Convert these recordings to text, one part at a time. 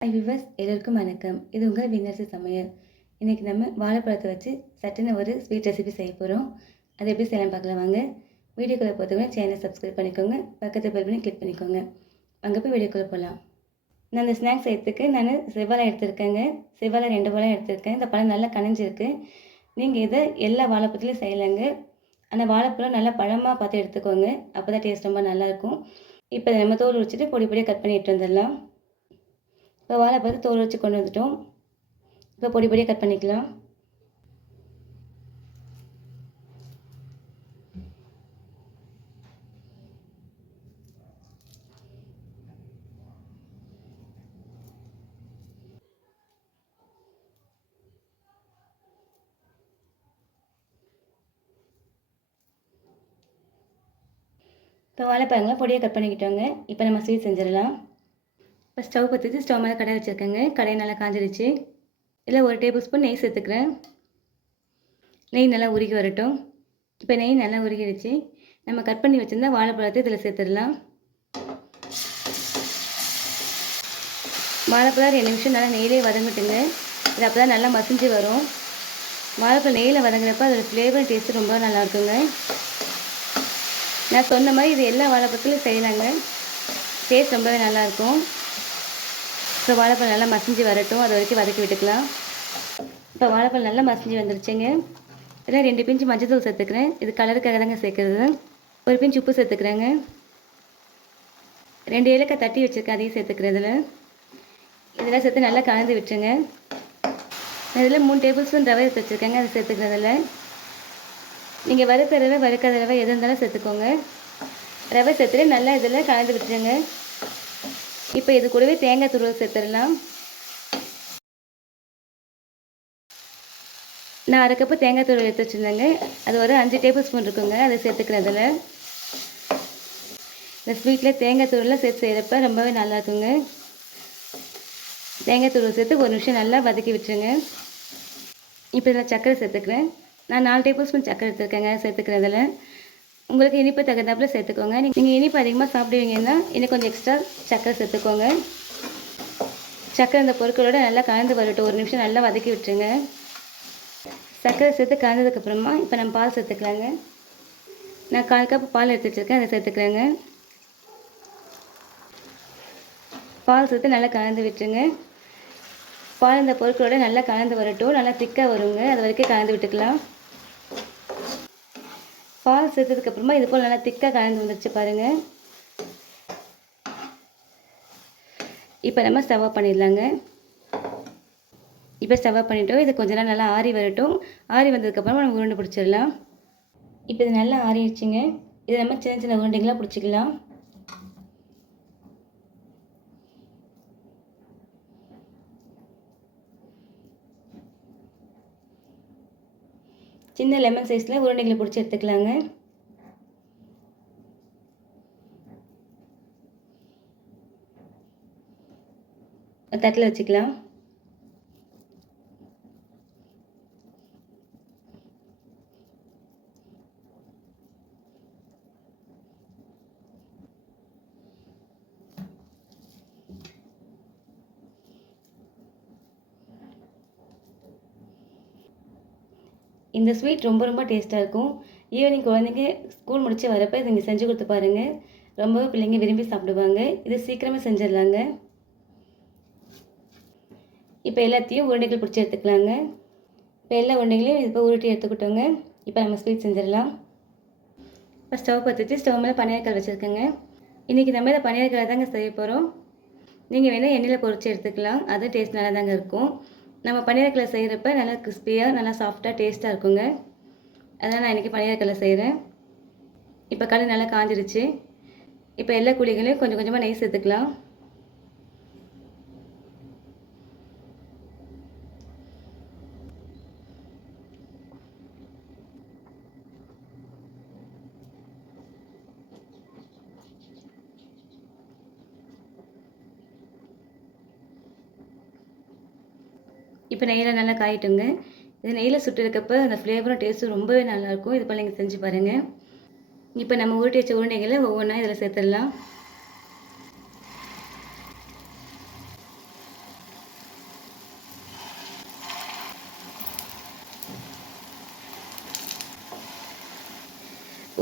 Viewers எல்லோருக்கும் வணக்கம். இது உங்கள் வின்னர்ஸ் சமையல். இன்றைக்கி நம்ம வாழைப்பழத்தை வச்சு சட்டுன்னு ஒரு ஸ்வீட் ரெசிபி செய்ய போகிறோம். அது எப்படி செய்யலாம் பார்க்கலாம் வாங்க. வீடியோக்குள்ளே போகிறதுக்கு சேனலை சப்ஸ்கிரைப் பண்ணிக்கோங்க, பக்கத்து பெல் பண்ணி கிளிக் பண்ணிக்கோங்க. அங்கே போய் வீடியோக்குள்ளே போகலாம். நான் இந்த ஸ்நாக்ஸ் செய்யறதுக்கு செவ்வாழை எடுத்திருக்கேங்க. செவ்வாழை 2 பழம் எடுத்திருக்கேன். இந்த பழம் நல்லா கனிஞ்சிருக்கு. நீங்கள் இதை எல்லா வாழைப்பழத்துலையும் செய்யலைங்க. அந்த வாழைப்பழம் நல்லா பழமாக பார்த்து எடுத்துக்கோங்க. அப்போ தான் டேஸ்ட் ரொம்ப நல்லாயிருக்கும். இப்போ இதை நம்ம தோல் உரிச்சிட்டு பொடி பொடியாக கட் பண்ணிட்டு வந்துடலாம். இப்போ வாழைப்பழத்தை தோல் வச்சு கொண்டு வந்துட்டோம். இப்போ பொடி பொடியாக கட் பண்ணிக்கலாம். இப்போ வாழைப்பழங்களை பொடியாக கட் பண்ணிக்கிட்டோங்க. இப்போ நம்ம ஸ்வீட் செஞ்சிடலாம். இப்போ ஸ்டவ் பற்றிட்டு ஸ்டவ் மேலே கடாய் வச்சுருக்கேங்க. கடாய் நல்லா காஞ்சிடுச்சு. இதில் 1 டேபிள் ஸ்பூன் நெய் சேர்த்துக்கிறேன். நெய் நல்லா உருகி வரட்டும். இப்போ நெய் நல்லா உருகிடுச்சு. நம்ம கட் பண்ணி வச்சுருந்தா வாழைப்பழத்தை இதில் சேர்த்துடலாம். வாழைப்பழம் 2 நிமிஷம் நல்லா நெய்யிலே வதங்கட்டுங்க. இது அப்போ தான் நல்லா மசிஞ்சு வரும். வாழைப்பழம் நெய்யில் வதங்குறப்ப அதோடய ஃப்ளேவர் டேஸ்ட்டு ரொம்ப நல்லா இருக்குங்க. நான் சொன்ன மாதிரி இது எல்லா வாழைப்பழத்துலையும் செய்யலாங்க. டேஸ்ட் ரொம்பவே நல்லாயிருக்கும். இப்போ வாழைப்பழம் நல்லா மசிஞ்சு வரட்டும். அது வரைக்கும் வதக்கி விட்டுக்கலாம். இப்போ வாழைப்பழம் நல்லா மசிஞ்சு வந்துருச்சுங்க. இதில் 2 பிஞ்சு மஞ்சள் தூள் சேர்த்துக்கிறேன். இது கலருக்காக தாங்க சேர்க்குறது. 1 பிஞ்சு உப்பு சேர்த்துக்கிறேங்க. 2 ஏலக்காய் தட்டி வச்சுருக்கேன், அதையும் சேர்த்துக்கிறேன். இதெல்லாம் சேர்த்து நல்லா கலந்து விட்டுருங்க. இதில் 3 டேபிள் ஸ்பூன் ரவை எடுத்து வச்சுருக்கேங்க, அதை சேர்த்துக்கிறதில்ல. நீங்கள் வறுத்த ரவை வறுக்காத ரவை எது இருந்தாலும் சேர்த்துக்கோங்க. ரவை சேர்த்துட்டு நல்லா இதில் கலந்து விட்டுருங்க. இப்போ இது கூடவே தேங்காய் துருவல் சேர்த்துடலாம். நான் 1/2 கப்பு தேங்காய் துருவல் எடுத்து வச்சுருந்தேங்க. அது ஒரு 5 டேபிள் ஸ்பூன் இருக்குங்க, அதை சேர்த்துக்கிறதில்ல. இந்த ஸ்வீட்டில் தேங்காய் துருவலாம் சேர்த்து செய்கிறப்ப ரொம்பவே நல்லா இருக்குங்க. தேங்காய் துருவல் சேர்த்து 1 நிமிஷம் நல்லா வதக்கி விட்டுருங்க. இப்போ இதில் சர்க்கரை சேர்த்துக்கிறேன். நான் 4 டேபிள் ஸ்பூன் சர்க்கரை எடுத்துருக்கேங்க, சேர்த்துக்கிறதில்ல. உங்களுக்கு இனிப்பு தகுந்தாப்பில் சேர்த்துக்கோங்க. நீங்கள் இனிப்பு அதிகமாக சாப்பிடுவீங்கன்னா இன்னும் கொஞ்சம் எக்ஸ்ட்ரா சர்க்கரை சேர்த்துக்கோங்க. சர்க்கரை இந்த பொருட்களோடு நல்லா கலந்து வரட்டும். 1 நிமிஷம் நல்லா வதக்கி விட்டுருங்க. சர்க்கரை சேர்த்து கலந்ததுக்கப்புறமா இப்போ நம்ம பால் சேர்த்துக்கலாங்க. நான் 1/4 கப் பால் எடுத்து வச்சுருக்கேன், அதை சேர்த்துக்கிறேங்க. பால் சேர்த்து நல்லா கலந்து விட்டுருங்க. பால் இந்த பொருட்களோடு நல்லா கலந்து வரட்டும். நல்லா திக்காக வருங்க, அது வரைக்கும் கலந்து விட்டுக்கலாம். பால் சேர்த்ததுக்கப்புறமா இது போல் நல்லா திக்காக கலந்து வந்துடுச்சு பாருங்கள். இப்போ நம்ம ஸ்டவ் ஆஃப் பண்ணிடலாங்க. இப்போ ஸ்டவ் ஆஃப் பண்ணிவிட்டோம். இது கொஞ்ச நேரம் நல்லா ஆறி வரட்டும். ஆறி வந்ததுக்கப்புறமா நம்ம உருண்டை பிடிச்சிடலாம். இப்போ இது நல்லா ஆறிடுச்சுங்க. இதை நம்ம சின்ன சின்ன உருண்டைகளாக பிடிச்சிக்கலாம். சின்ன லெமன் சைஸில் உருண்டைகளை பிடிச்சி எடுத்துக்கலாங்க. தட்டில் வச்சுக்கலாம். இந்த ஸ்வீட் ரொம்ப ரொம்ப டேஸ்ட்டாக இருக்கும். ஈவினிங் குழந்தைங்க ஸ்கூல் முடித்து வரப்போ இதை நீங்கள் செஞ்சு கொடுத்து பாருங்கள். ரொம்பவே பிள்ளைங்க விரும்பி சாப்பிடுவாங்க. இது சீக்கிரமாக செஞ்சிடலாங்க. இப்போ எல்லாத்தையும் உருண்டைகள் பிடிச்சி எடுத்துக்கலாங்க. இப்போ எல்லா உருண்டைகளையும் இப்போ உருட்டி எடுத்துக்கிட்டோங்க. இப்போ நம்ம ஸ்வீட் செஞ்சிடலாம். இப்போ ஸ்டவ் பற்றிட்டு ஸ்டவ் மேலே பனியாரக்கல் வச்சுருக்கேங்க. இன்றைக்கி நம்ம இதை பனியாரக்கல்லை தாங்க செய்ய போகிறோம். நீங்கள் வேணால் எண்ணெயில் பொரிச்சு எடுத்துக்கலாம், அது டேஸ்ட் நல்லா தாங்க இருக்கும். நம்ம பனியாரக்கல்லை செய்கிறப்ப நல்லா கிறிஸ்பியாக நல்லா சாஃப்டாக டேஸ்ட்டாக இருக்குங்க. அதனால் நான் இன்றைக்கி பனியாரக்கல்லை செய்கிறேன். இப்போ கல் நல்லா காஞ்சிருச்சு. இப்போ எல்லா குழிகளையும் கொஞ்சம் கொஞ்சமாக நெய் சேர்த்துக்கலாம். இப்போ நெய்யில் நல்லா காயிட்டுங்க. இது நெய்யில் சுட்டுருக்கப்போ அந்த ஃப்ளேவரும் டேஸ்ட்டும் ரொம்பவே நல்லாயிருக்கும். இது போல் நீங்கள் செஞ்சு பாருங்கள். இப்போ நம்ம உருட்டி வச்ச உருண்டைகளை ஒவ்வொன்றா இதில் சேர்த்துடலாம்.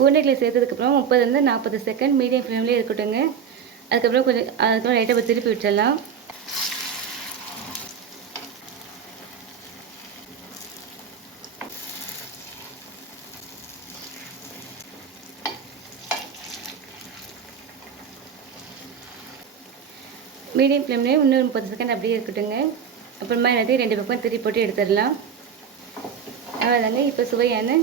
உருண்டைகளை சேர்த்ததுக்கப்புறம் 30லேருந்து 40 செகண்ட் மீடியம் ஃப்ளேம்லேயே இருக்கட்டுங்க. அதுக்கப்புறம் லைட்டாக திருப்பி விட்டுடலாம். மீடியம் ஃப்ளேம்லேயே இன்னும் 30 செகண்ட் அப்படியே இருக்கட்டுங்க. அப்புறமா எல்லாத்தையும் 2 பக்கம் திருப்பி போட்டு எடுத்துடலாம். அவ்வளோதாங்க. இப்போ சுவையான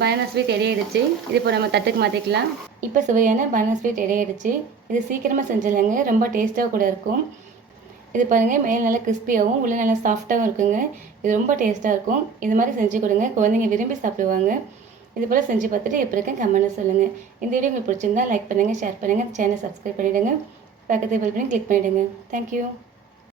பனானா ஸ்வீட் ரெடி ஆகிடுச்சு. இது இப்போ நம்ம தட்டுக்கு மாற்றிக்கலாம். இப்போ சுவையான பனானா ஸ்வீட் ரெடி ஆகிடுச்சு. இது சீக்கிரமாக செஞ்சிடலாங்க. ரொம்ப டேஸ்ட்டாக கூட இருக்கும். இது பாருங்கள், மேலே நல்லா கிறிஸ்பியாகவும் உள்ள நல்லா சாஃப்டாகவும் இருக்குங்க. இது ரொம்ப டேஸ்ட்டாக இருக்கும். இது மாதிரி செஞ்சு கொடுங்க, குழந்தைங்க விரும்பி சாப்பிடுவாங்க. இது போல் செஞ்சு பார்த்துட்டு எப்படி இருக்குன்னு கமெண்ட்டில் சொல்லுங்கள். இந்த வீடியோ உங்களுக்கு பிடிச்சிருந்தா லைக் பண்ணுங்கள், ஷேர் பண்ணுங்கள், சேனல் சப்ஸ்கிரைப் பண்ணிவிடுங்க, பக்கத்து பெல் பண்ணி கிளிக் பண்ணிவிடுங்க. தேங்க்யூ.